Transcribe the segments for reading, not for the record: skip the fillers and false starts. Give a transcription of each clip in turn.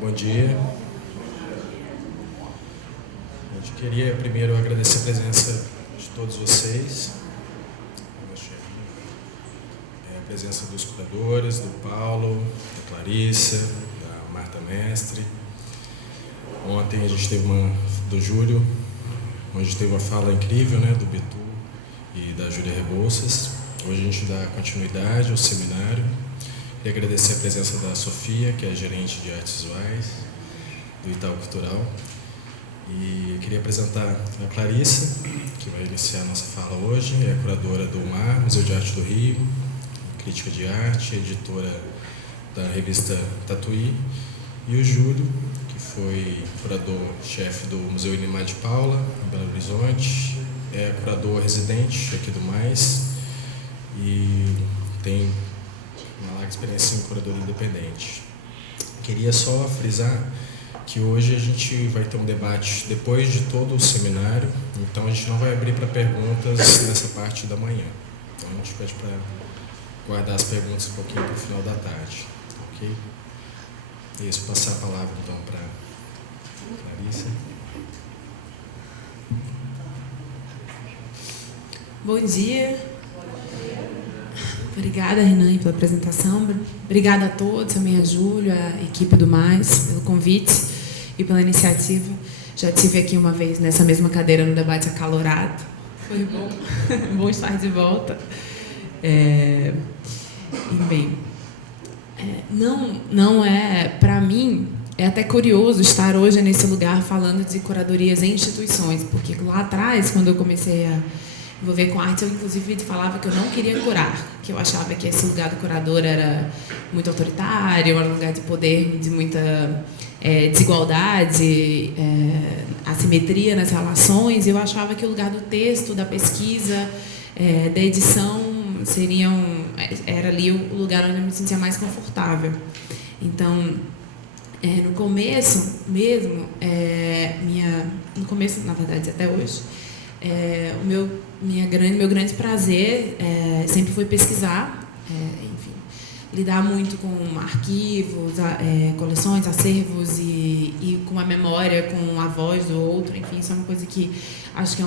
Bom dia. Eu queria primeiro agradecer a presença de todos vocês, a presença dos curadores, do Paulo, da Clarissa, da Marta Mestre. Ontem a gente teve do Júlio, onde a gente teve uma fala incrível, né, do Betu e da Júlia Rebouças. Hoje a gente dá continuidade ao seminário. Queria agradecer a presença da Sofia, que é gerente de artes visuais do Itaú Cultural. E queria apresentar a Clarissa, que vai iniciar a nossa fala hoje. É curadora do MAR, Museu de Arte do Rio, crítica de arte, editora da revista Tatuí. E o Júlio, que foi curador-chefe do Museu Inimar de Paula, em Belo Horizonte. É curador residente aqui do MAIS e tem uma larga experiência em curadoria independente. Queria só frisar que hoje a gente vai ter um debate depois de todo o seminário, então a gente não vai abrir para perguntas nessa parte da manhã. Então a gente pede para guardar as perguntas um pouquinho para o final da tarde, ok? É isso, passar a palavra então para Clarissa. Bom dia. Obrigada, Renan, pela apresentação. Obrigada a todos, também a Júlia, a equipe do MAIS, pelo convite e pela iniciativa. Já estive aqui uma vez nessa mesma cadeira no debate acalorado. Foi bom. Bom estar de volta. Não é, para mim, é até curioso estar hoje nesse lugar falando de curadorias em instituições, porque lá atrás, quando eu comecei a envolver com arte, eu inclusive falava que eu não queria curar, que eu achava que esse lugar do curador era muito autoritário, era um lugar de poder, de muita desigualdade, assimetria nas relações. Eu achava que o lugar do texto, da pesquisa, da edição era ali o lugar onde eu me sentia mais confortável. Então, no começo mesmo, no começo, na verdade, até hoje, meu grande prazer sempre foi pesquisar, lidar muito com arquivos, coleções, acervos e com a memória, com a voz do outro. Enfim, isso é uma coisa que acho que é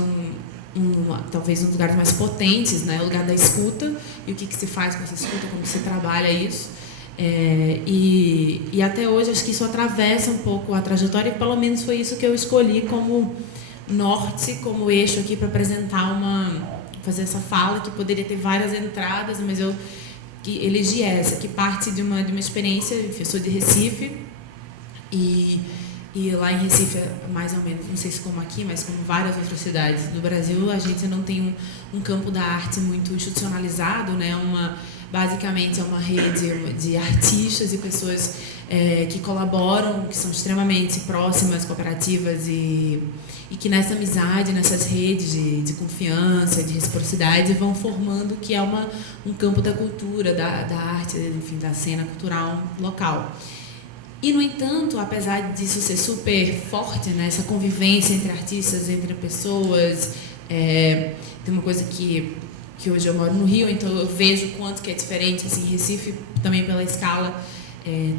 talvez um dos lugares mais potentes, né? O lugar da escuta e o que se faz com essa escuta, como se trabalha isso. E até hoje acho que isso atravessa um pouco a trajetória, e pelo menos foi isso que eu escolhi como norte, como eixo aqui para fazer essa fala, que poderia ter várias entradas, mas eu elegi essa, que parte de uma experiência. Eu sou de Recife, e lá em Recife, mais ou menos, não sei se como aqui, mas como várias outras cidades do Brasil, a gente não tem um campo da arte muito institucionalizado, né? Basicamente é uma rede de artistas e pessoas que colaboram, que são extremamente próximas, cooperativas, e que nessa amizade, nessas redes de confiança, de reciprocidade, vão formando o que é um campo da cultura, da arte, enfim, da cena cultural local. E, no entanto, apesar disso ser super forte, né, essa convivência entre artistas, entre pessoas, tem uma coisa que hoje eu moro no Rio, então eu vejo o quanto que é diferente, assim, Recife, também pela escala,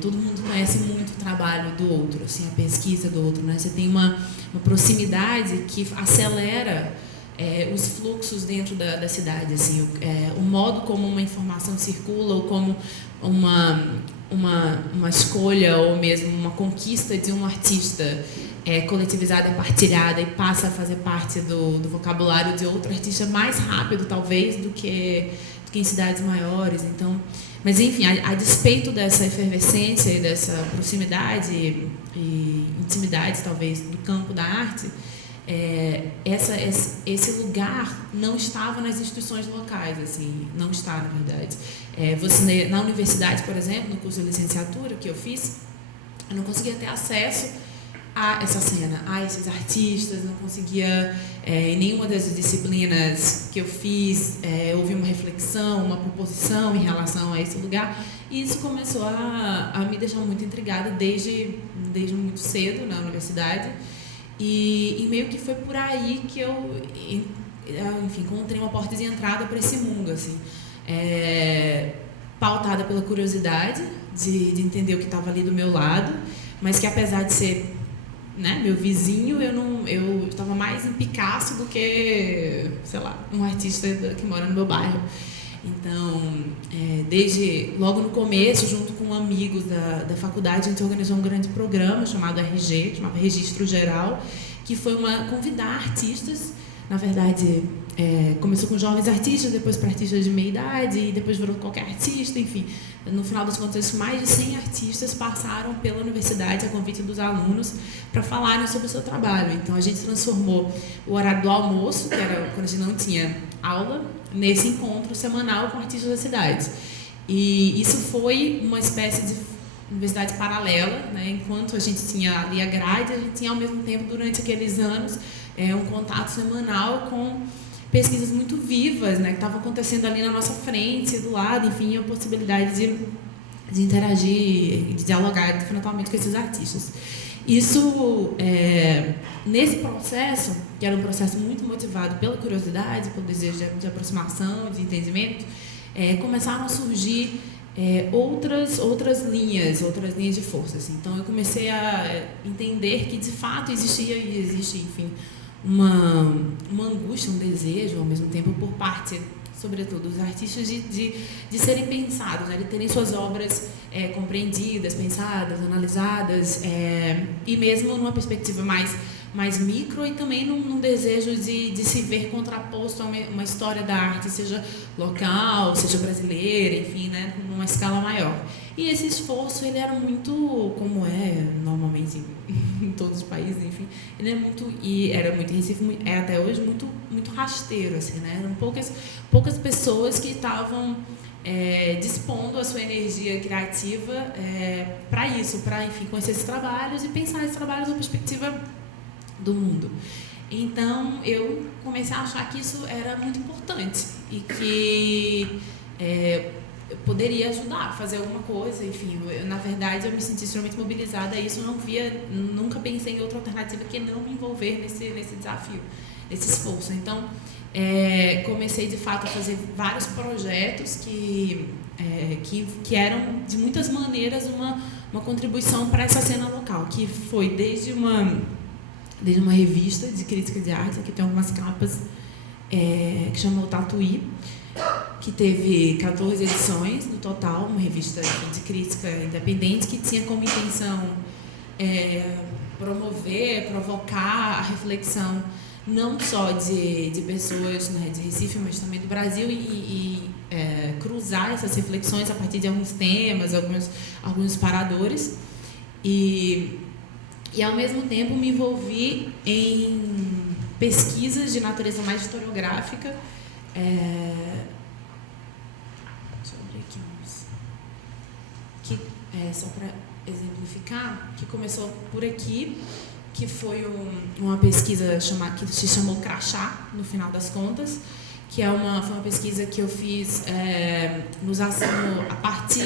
todo mundo conhece muito o trabalho do outro, assim, a pesquisa do outro, né? Você tem uma proximidade que acelera os fluxos dentro da cidade, assim, o modo como uma informação circula, ou como uma escolha ou mesmo uma conquista de um artista coletivizada, partilhada e passa a fazer parte do vocabulário de outro artista mais rápido, talvez, do que em cidades maiores. Então, mas, enfim, a despeito dessa efervescência e dessa proximidade e intimidade, talvez, do campo da arte, esse lugar não estava nas instituições locais, assim, não está, na verdade. Você, na universidade, por exemplo, no curso de licenciatura que eu fiz, eu não conseguia ter acesso a essa cena, a esses artistas, não conseguia, em nenhuma das disciplinas que eu fiz, houve uma reflexão, uma proposição em relação a esse lugar, e isso começou a me deixar muito intrigada desde muito cedo na universidade, e meio que foi por aí que eu, enfim, encontrei uma porta de entrada para esse mundo, assim, pautada pela curiosidade de entender o que estava ali do meu lado, mas que apesar de ser, né, meu vizinho, eu estava mais em Picasso do que, sei lá, um artista que mora no meu bairro. Então, desde logo no começo, junto com amigos da faculdade, a gente organizou um grande programa chamado RG, chamado Registro Geral, que foi convidar artistas. Na verdade, começou com jovens artistas, depois para artistas de meia idade, e depois virou qualquer artista, enfim. No final das contas, mais de 100 artistas passaram pela universidade a convite dos alunos para falarem sobre o seu trabalho. Então, a gente transformou o horário do almoço, que era quando a gente não tinha aula, nesse encontro semanal com artistas da cidade. E isso foi uma espécie de universidade paralela, né? Enquanto a gente tinha ali a grade, a gente tinha ao mesmo tempo, durante aqueles anos, um contato semanal com pesquisas muito vivas, né, que estavam acontecendo ali na nossa frente, do lado, enfim, a possibilidade de interagir e de dialogar frontalmente com esses artistas. Isso, nesse processo, que era um processo muito motivado pela curiosidade, pelo desejo de aproximação, de entendimento, começaram a surgir outras linhas de forças. Então, eu comecei a entender que, de fato, existia e existe, enfim, uma angústia, um desejo, ao mesmo tempo, por parte, sobretudo, dos artistas, de serem pensados, né, de terem suas obras compreendidas, pensadas, analisadas, e mesmo numa perspectiva mais micro, e também num desejo de se ver contraposto a uma história da arte, seja local, seja brasileira, enfim, né, numa escala maior. E esse esforço, ele era muito, como normalmente em todos os países, enfim, ele era muito em Recife, até hoje muito rasteiro, assim, né? Eram poucas pessoas que estavam dispondo a sua energia criativa para isso, para, enfim, conhecer esses trabalhos e pensar esses trabalhos na perspectiva do mundo. Então, eu comecei a achar que isso era muito importante e que eu poderia ajudar a fazer alguma coisa, enfim. Na verdade, eu me senti extremamente mobilizada a isso, eu nunca pensei em outra alternativa que não me envolver nesse desafio, nesse esforço. Então, comecei, de fato, a fazer vários projetos que eram, de muitas maneiras, uma contribuição para essa cena local, que foi desde uma revista de crítica de arte, que tem algumas capas, que chamou Tatuí, que teve 14 edições no total, uma revista de crítica independente que tinha como intenção promover, provocar a reflexão não só de pessoas, né, de Recife, mas também do Brasil e cruzar essas reflexões a partir de alguns temas, alguns paradores. E ao mesmo tempo me envolvi em pesquisas de natureza mais historiográfica. Deixa eu abrir aqui só para exemplificar, que começou por aqui, que foi uma pesquisa que se chamou Crachá, no final das contas, que foi uma pesquisa que eu fiz a partir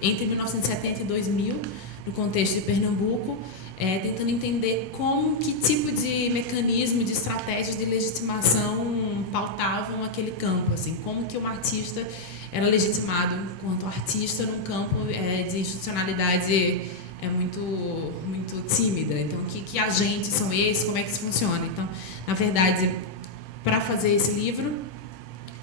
entre 1970 e 2000, no contexto de Pernambuco, tentando entender que tipo de mecanismo, de estratégias de legitimação pautavam aquele campo, assim, como que um artista era legitimado enquanto artista num campo de institucionalidade muito, muito tímida. Então, que agentes são esses, como é que isso funciona? Então, na verdade, para fazer esse livro,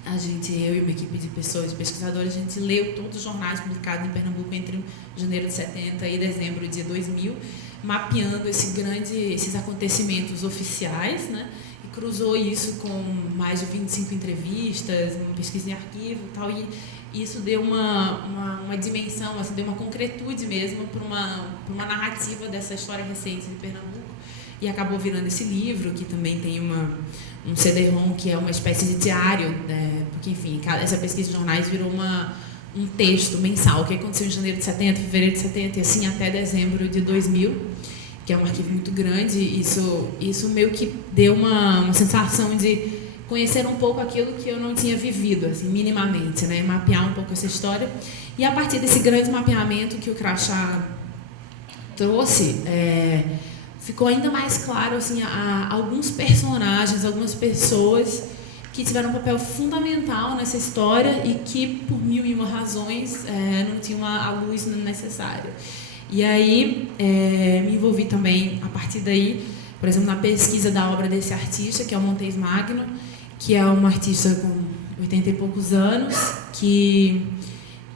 eu e uma equipe de pessoas, de pesquisadores, a gente leu todos os jornais publicados em Pernambuco entre janeiro de 70 e dezembro de 2000, mapeando esses acontecimentos oficiais, né? E cruzou isso com mais de 25 entrevistas, uma pesquisa em arquivo e tal, e isso deu uma dimensão, assim, deu uma concretude mesmo para uma narrativa dessa história recente de Pernambuco, e acabou virando esse livro, que também tem um CD-ROM, que é uma espécie de diário, porque, enfim, essa pesquisa de jornais virou um texto mensal, que aconteceu em janeiro de 70, fevereiro de 70, e assim até dezembro de 2000, que é um arquivo muito grande. Isso meio que deu uma sensação de conhecer um pouco aquilo que eu não tinha vivido, assim, minimamente, né? Mapear um pouco essa história. E a partir desse grande mapeamento que o Crachá trouxe, ficou ainda mais claro, assim, alguns personagens, algumas pessoas que tiveram um papel fundamental nessa história e que, por mil e uma razões, não tinham a luz necessária. E aí me envolvi também, a partir daí, por exemplo, na pesquisa da obra desse artista, que é o Montes Magno, que é um artista com 80 e poucos anos, que,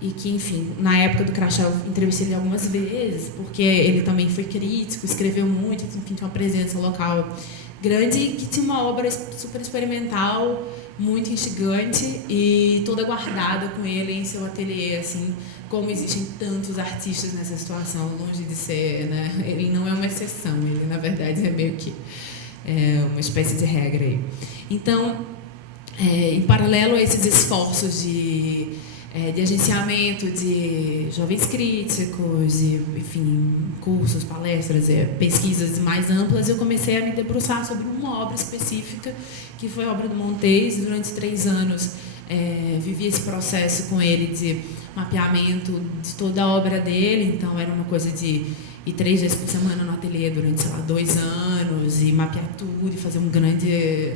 enfim, na época do Crachá eu entrevistei ele algumas vezes, porque ele também foi crítico, escreveu muito, enfim, tinha uma presença local grande, e que tinha uma obra super experimental, muito instigante e toda guardada com ele em seu ateliê, assim, como existem tantos artistas nessa situação, longe de ser, né? Ele não é uma exceção, ele, na verdade, é meio que uma espécie de regra aí. Então, em paralelo a esses esforços de agenciamento de jovens críticos, enfim, cursos, palestras, pesquisas mais amplas, eu comecei a me debruçar sobre uma obra específica, que foi a obra do Montes. Durante 3 anos, vivi esse processo com ele de mapeamento de toda a obra dele, então era uma coisa de ir 3 vezes por semana no ateliê durante, sei lá, 2 anos, e mapear tudo, e fazer uma grande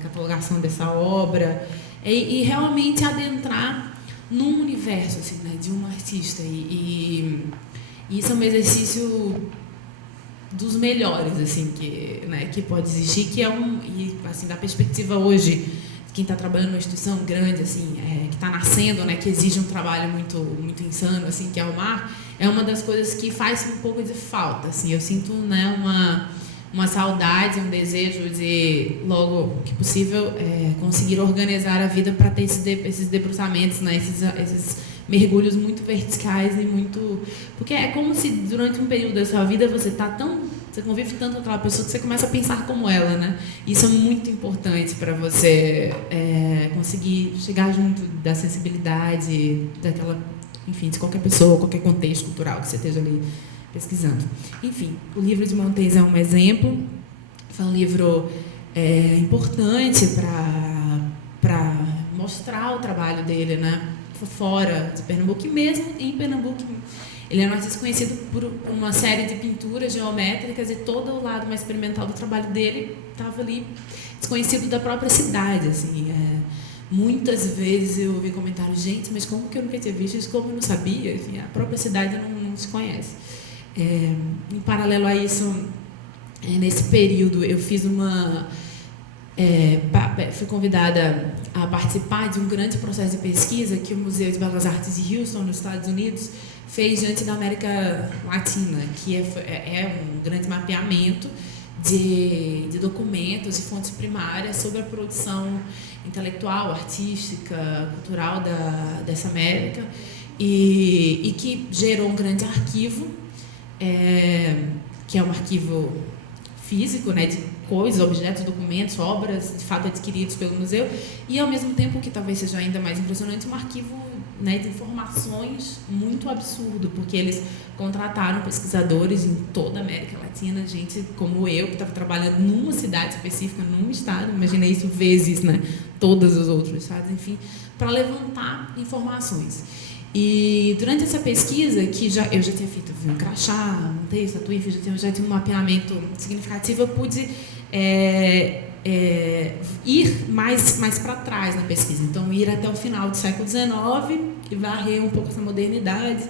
catalogação dessa obra, e realmente adentrar num universo, assim, né, de um artista, e isso é um exercício dos melhores, assim, que pode existir, que é e assim, da perspectiva hoje, quem está trabalhando numa instituição grande, assim, que está nascendo, né, que exige um trabalho muito, muito insano, assim, que é o MAR, é uma das coisas que faz um pouco de falta, assim. Eu sinto, né, uma saudade, um desejo de, logo que possível, conseguir organizar a vida para ter esses debruçamentos, né, esses mergulhos muito verticais e muito... Porque é como se durante um período da sua vida você convive tanto com aquela pessoa que você começa a pensar como ela, né? Isso é muito importante para você conseguir chegar junto da sensibilidade daquela, enfim, de qualquer pessoa, qualquer contexto cultural que você esteja ali pesquisando. Enfim, o livro de Montes é um exemplo. Foi um livro importante para mostrar o trabalho dele, né? Fora de Pernambuco, e mesmo em Pernambuco. Ele era um artista conhecido por uma série de pinturas geométricas, e todo o lado mais experimental do trabalho dele estava ali desconhecido da própria cidade, assim. Muitas vezes eu ouvi comentários: gente, mas como que eu nunca tinha visto isso, como eu não sabia? Enfim, a própria cidade não se conhece. Em paralelo a isso, nesse período eu fiz fui convidada a participar de um grande processo de pesquisa que o Museu de Belas Artes de Houston, nos Estados Unidos, fez diante da América Latina, que é um grande mapeamento de documentos e fontes primárias sobre a produção intelectual, artística, cultural dessa América, e que gerou um grande arquivo, que é um arquivo físico, né, de coisas, objetos, documentos, obras, de fato adquiridos pelo museu, e ao mesmo tempo, que talvez seja ainda mais impressionante, um arquivo, né, de informações muito absurdo, porque eles contrataram pesquisadores em toda a América Latina, gente como eu, que estava trabalhando numa cidade específica, num estado, imaginei isso vezes, né, todos os outros estados, enfim, para levantar informações. E durante essa pesquisa, que eu já tinha feito um crachá, montei estatuífe, já tinha um mapeamento significativo, eu pude ir mais para trás na pesquisa. Então, ir até o final do século XIX e varrer um pouco essa modernidade.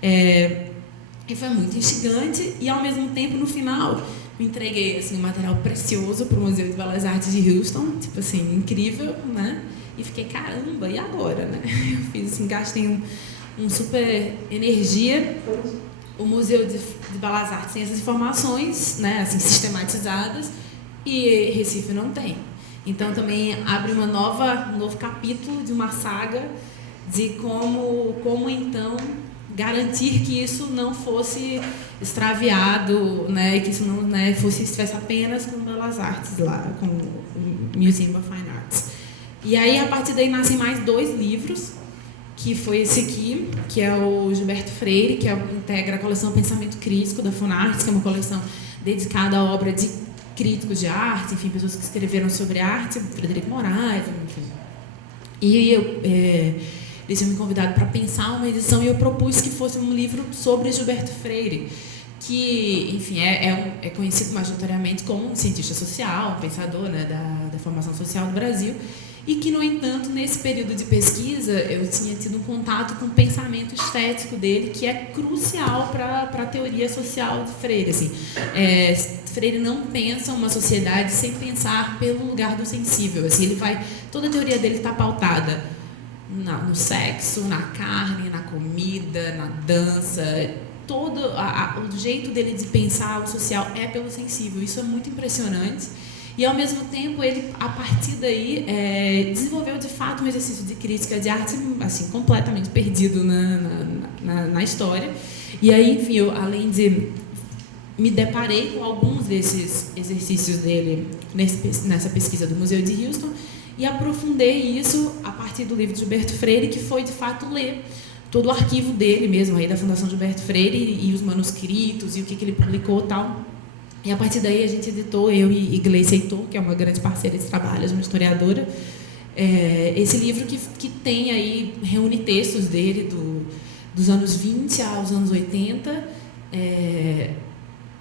E foi muito instigante, e ao mesmo tempo, no final, me entreguei assim, um material precioso para o Museu de Belas Artes de Houston, tipo assim, incrível, né? E fiquei, caramba, e agora, né? Eu fiz assim, gastei um super energia. O Museu de Belas Artes tem essas informações, né, assim, sistematizadas, e Recife não tem. Então, também abre um novo capítulo de uma saga de como então, garantir que isso não fosse extraviado, né, e que isso não, né, estivesse apenas com Belas Artes lá, com o Museum of Fine Arts. E aí, a partir daí, nascem mais 2 livros, que foi esse aqui, que é o Gilberto Freire, que integra a coleção Pensamento Crítico da Funarte, que é uma coleção dedicada à obra de críticos de arte, enfim, pessoas que escreveram sobre arte, Frederico Moraes, enfim. E eles tinham me convidado para pensar uma edição, e eu propus que fosse um livro sobre Gilberto Freire, que, enfim, é conhecido majoritariamente como um cientista social, um pensador, né, da formação social do Brasil, e que, no entanto, nesse período de pesquisa, eu tinha tido um contato com o pensamento estético dele, que é crucial para a teoria social de Freire. Assim, Freire não pensa uma sociedade sem pensar pelo lugar do sensível. Assim, toda a teoria dele está pautada no sexo, na carne, na comida, na dança. Todo o jeito dele de pensar o social é pelo sensível. Isso é muito impressionante. E, ao mesmo tempo, ele, a partir daí, desenvolveu, de fato, um exercício de crítica de arte, assim, completamente perdido na história. E aí, enfim, eu, além de... me deparei com alguns desses exercícios dele nessa pesquisa do Museu de Houston e aprofundei isso a partir do livro de Gilberto Freire, que foi, de fato, ler todo o arquivo dele mesmo, aí da Fundação Gilberto Freire, e os manuscritos, e o que ele publicou e tal. E a partir daí a gente editou, eu e Gleice Heitor, que é uma grande parceira de trabalhos, uma historiadora, esse livro que tem aí, reúne textos dele dos anos 20 aos anos 80,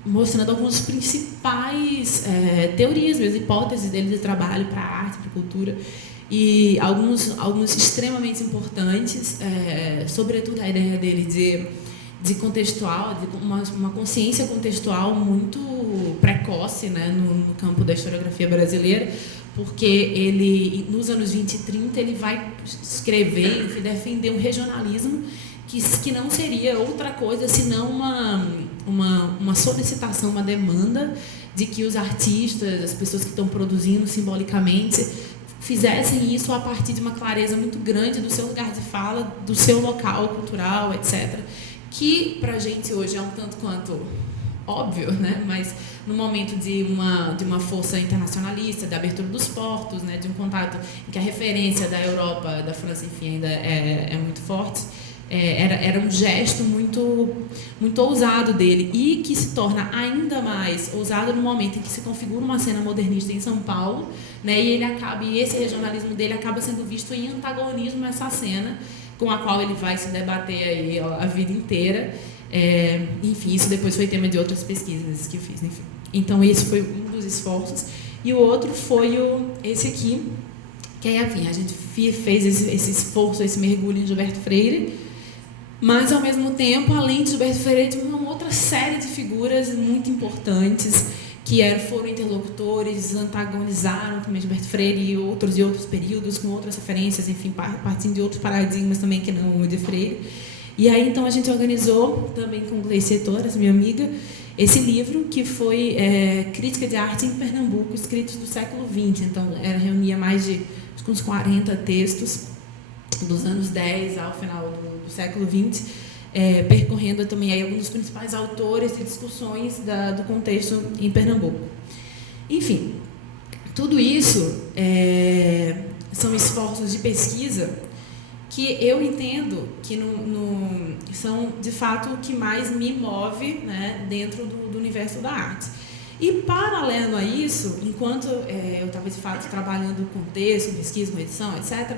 mostrando algumas principais teorias mesmo, hipóteses dele de trabalho para a arte, para a cultura, e alguns extremamente importantes, sobretudo a ideia dele de contextual, de uma consciência contextual muito precoce, né, no campo da historiografia brasileira, porque ele, nos anos 20 e 30, ele vai escrever, enfim, defender um regionalismo que não seria outra coisa senão uma solicitação, uma demanda de que os artistas, as pessoas que estão produzindo simbolicamente, fizessem isso a partir de uma clareza muito grande do seu lugar de fala, do seu local cultural, etc., que para a gente hoje é um tanto quanto óbvio, né? Mas no momento de uma força internacionalista, da abertura dos portos, né? De um contato em que a referência da Europa, da França, enfim, ainda é muito forte, era um gesto muito, muito ousado dele, e que se torna ainda mais ousado no momento em que se configura uma cena modernista em São Paulo, né? E esse regionalismo dele acaba sendo visto em antagonismo a essa cena, com a qual ele vai se debater aí a vida inteira. Enfim, isso depois foi tema de outras pesquisas que eu fiz. Enfim. Então, esse foi um dos esforços. E o outro foi esse aqui, que aí, enfim, a gente fez esse esforço, esse mergulho em Gilberto Freire, mas, ao mesmo tempo, além de Gilberto Freire, tinha uma outra série de figuras muito importantes que foram interlocutores, antagonizaram também Gilberto Freire e outros períodos, com outras referências, enfim, partindo de outros paradigmas também que não o de Freire. E aí, então, a gente organizou, também com Gleice Heitor, essa minha amiga, esse livro, que foi Crítica de Arte em Pernambuco, escritos do século XX. Então, reunia mais de uns 40 textos, dos anos 10 ao final do século XX, percorrendo também aí alguns dos principais autores e discussões do contexto em Pernambuco. Enfim, tudo isso são esforços de pesquisa que eu entendo que são, de fato, o que mais me move, né, dentro do universo da arte. E, paralelo a isso, enquanto eu estava, de fato, trabalhando com texto, pesquisa, com edição, etc.,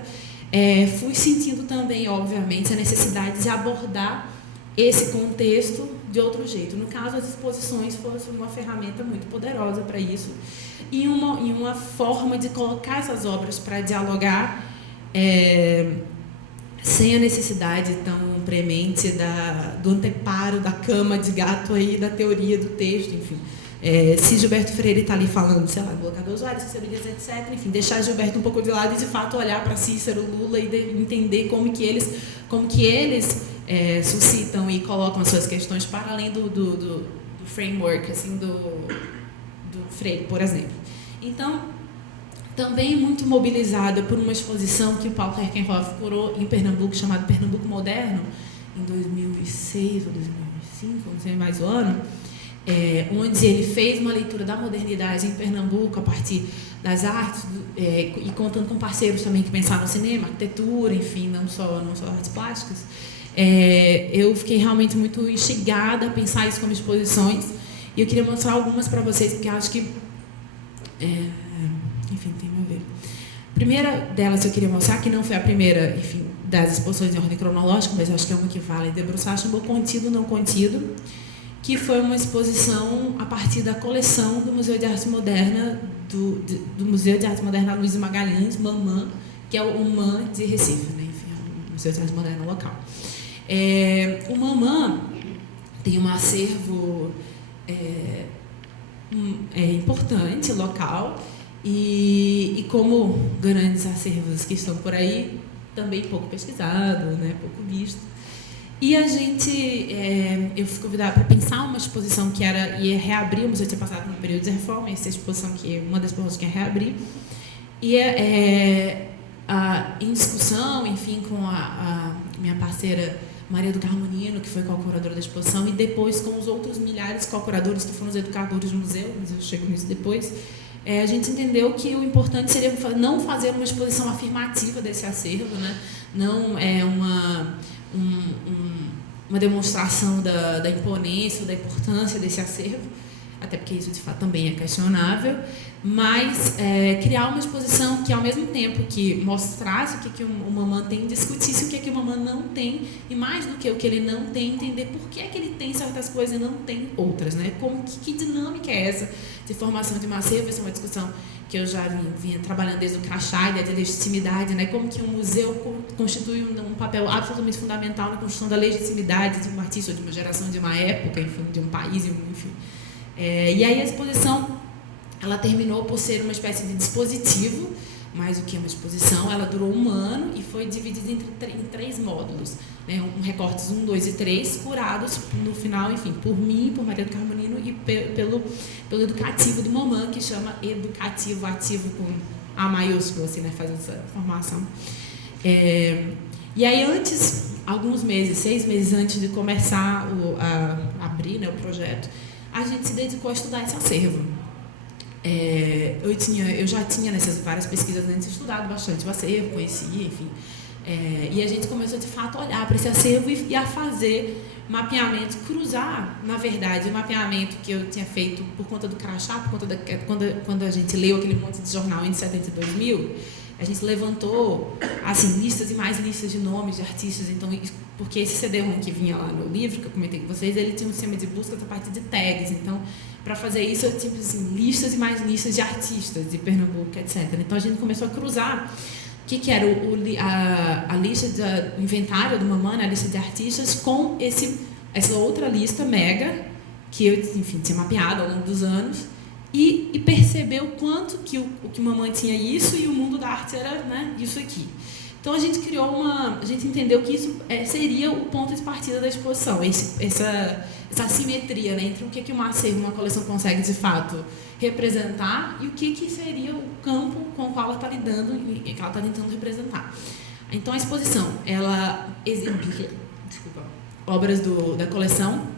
fui sentindo também, obviamente, a necessidade de abordar esse contexto de outro jeito. No caso, as exposições foram uma ferramenta muito poderosa para isso, e uma forma de colocar essas obras para dialogar sem a necessidade tão premente do anteparo, da cama de gato aí, da teoria do texto, enfim. Se Gilberto Freire está ali falando, sei lá, do Locador Usuário, Cícero Dias, etc., enfim, deixar Gilberto um pouco de lado e, de fato, olhar para Cícero, Lula, e entender como que eles suscitam e colocam as suas questões para além do framework, assim, do Freire, por exemplo. Então, também muito mobilizada por uma exposição que o Paulo Herkenhoff curou em Pernambuco, chamada Pernambuco Moderno, em 2006 ou 2005, não sei mais o ano, onde ele fez uma leitura da modernidade em Pernambuco a partir das artes, e contando com parceiros também que pensavam no cinema, arquitetura, enfim, não só artes plásticas. Eu fiquei realmente muito instigada a pensar isso como exposições, e eu queria mostrar algumas para vocês, porque acho que, enfim, tem a ver. A primeira delas eu queria mostrar, que não foi a primeira, enfim, das exposições em ordem cronológica, mas acho que é uma que vale debruçar, chamou Contido, Não Contido, que foi uma exposição a partir da coleção do Museu de Arte Moderna, do Museu de Arte Moderna Luiz Magalhães, MAMAN, que é o MAN de Recife, né? Enfim, é o Museu de Arte Moderna local. O MAMAN tem um acervo importante, local, e como grandes acervos que estão por aí, também pouco pesquisado, né? Pouco visto. E a gente, eu fui convidada para pensar uma exposição que ia reabrir, o museu tinha passado por um período de reforma, essa exposição uma das exposições que ia reabrir, e em discussão, enfim, com a minha parceira Maria do Carmo Nino, que foi co-curadora da exposição, e depois com os outros milhares de co-curadores que foram os educadores do museu, mas eu chego nisso depois, a gente entendeu que o importante seria não fazer uma exposição afirmativa desse acervo, né? Não é uma demonstração da imponência, da importância desse acervo, até porque isso de fato também é questionável, mas criar uma exposição que, ao mesmo tempo que mostrasse o que o MAMAN tem, discutisse o que o MAMAN não tem, e mais do que o que ele não tem, entender por que é que ele tem certas coisas e não tem outras, né? Que dinâmica é essa de formação de um acervo? Essa é uma discussão que eu já vinha trabalhando desde o crachá, da legitimidade, né? Como que um museu constitui um papel absolutamente fundamental na construção da legitimidade de um artista, de uma geração, de uma época, enfim, de um país, enfim. E aí a exposição, ela terminou por ser uma espécie de dispositivo, mais do que uma exposição. Ela durou 1 ano e foi dividida em 3 módulos, né? Recortes 1, 2 e 3, curados no final, enfim, por mim, por Maria do Carmo Nino e pelo educativo do MAMAN, que chama educativo ativo com A maiúsculo, assim, né? Faz essa formação. E aí antes, alguns meses, 6 meses antes de começar a abrir, né, o projeto, a gente se dedicou a estudar esse acervo. Eu já tinha nessas várias pesquisas antes estudado bastante o acervo, conhecia, enfim. E a gente começou, de fato, a olhar para esse acervo e a fazer mapeamento, cruzar, na verdade, o mapeamento que eu tinha feito por conta do crachá, por conta quando a gente leu aquele monte de jornal em 72.000, a gente levantou, assim, listas e mais listas de nomes de artistas. Então, porque esse CD-ROM que vinha lá no livro, que eu comentei com vocês, ele tinha um sistema de busca a partir de tags. Então, para fazer isso, eu tive, assim, listas e mais listas de artistas de Pernambuco, etc. Então, a gente começou a cruzar o que era a lista do inventário do MAMAN, a lista de artistas, com essa outra lista mega, que eu, enfim, tinha mapeado ao longo dos anos, e percebeu quanto que o MAMAN tinha isso e o mundo da arte era, né, isso aqui. Então a gente a gente entendeu que isso seria o ponto de partida da exposição, essa assimetria, né, entre o que uma acervo, uma coleção consegue de fato representar e o que seria o campo com o qual ela está lidando e que ela está tentando representar. Então a exposição, ela exibia obras da coleção.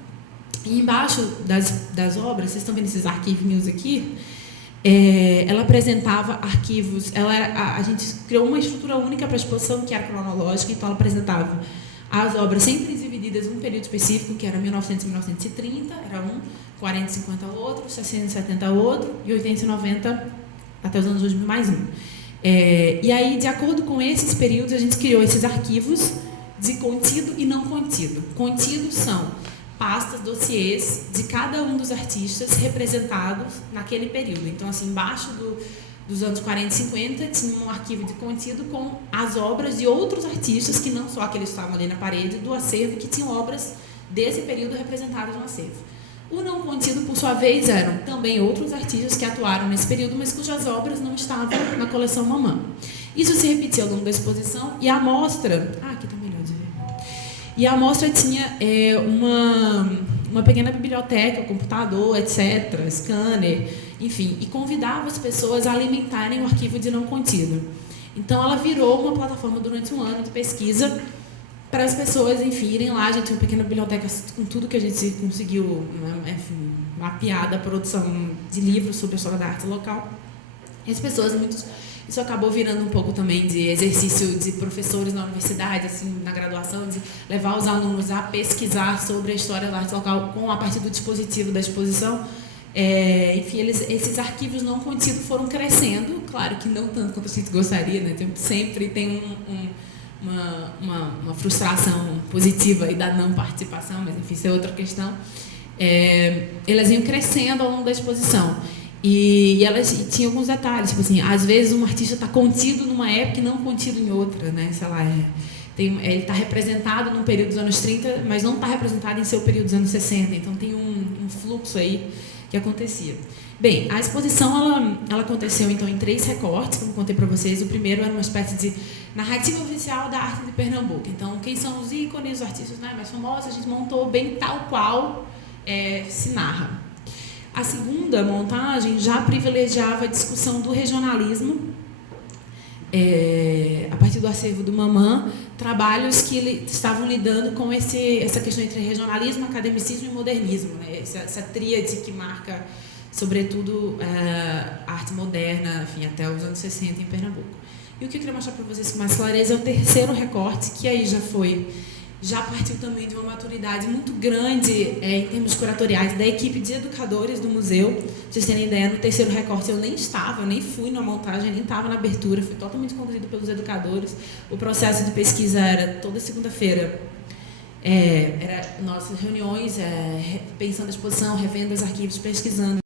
E embaixo das obras, vocês estão vendo esses arquivinhos aqui? Ela apresentava arquivos. A gente criou uma estrutura única para a exposição, que era cronológica, então ela apresentava as obras sempre divididas em um período específico, que era 1900 e 1930, era um, 40 e 50 outro, 60 e 70 outro, e 80 e 90 até os anos 2000 mais um. E aí, de acordo com esses períodos, a gente criou esses arquivos de contido e não contido. Contidos são pastas, dossiês de cada um dos artistas representados naquele período. Então, assim, embaixo dos anos 40 e 50, tinha um arquivo de contido com as obras de outros artistas, que não só aqueles que estavam ali na parede do acervo, que tinham obras desse período representadas no acervo. O não contido, por sua vez, eram também outros artistas que atuaram nesse período, mas cujas obras não estavam na coleção MAMAN. Isso se repetia ao longo da exposição, e a amostra... aqui está melhor de ver. E a amostra tinha uma pequena biblioteca, computador, etc., scanner, enfim, e convidava as pessoas a alimentarem o arquivo de não contido. Então, ela virou uma plataforma durante 1 ano de pesquisa para as pessoas, enfim, irem lá. A gente tinha uma pequena biblioteca com tudo que a gente conseguiu, enfim, mapear da produção de livros sobre a história da arte local. E as pessoas, isso acabou virando um pouco também de exercício de professores na universidade, assim, na graduação, de levar os alunos a pesquisar sobre a história da arte local a partir do dispositivo da exposição. Enfim, esses arquivos não contidos foram crescendo, claro que não tanto quanto a gente gostaria, né? Sempre tem uma frustração positiva aí da não participação, mas enfim, isso é outra questão. elas iam crescendo ao longo da exposição. E elas tinham alguns detalhes, tipo assim, às vezes um artista está contido numa época e não contido em outra, né? Sei lá, ele está representado num período dos anos 30, mas não está representado em seu período dos anos 60. Então tem um fluxo aí que acontecia. Bem, a exposição ela aconteceu então em 3 recortes, como contei para vocês. O primeiro era uma espécie de narrativa oficial da arte de Pernambuco. Então, quem são os ícones, os artistas, né, mais famosos, a gente montou bem tal qual se narra. A segunda montagem já privilegiava a discussão do regionalismo, a partir do acervo do Mamã, trabalhos que estavam lidando com essa questão entre regionalismo, academicismo e modernismo, né? Essa tríade que marca, sobretudo, a arte moderna, enfim, até os anos 60 em Pernambuco. E o que eu queria mostrar para vocês com mais clareza é o terceiro recorte, que aí já partiu também de uma maturidade muito grande em termos curatoriais da equipe de educadores do museu. Pra vocês terem ideia, no terceiro recorte eu nem fui na montagem, nem estava na abertura, fui totalmente conduzido pelos educadores. O processo de pesquisa era toda segunda-feira. Era nossas reuniões, pensando a exposição, revendo os arquivos, pesquisando.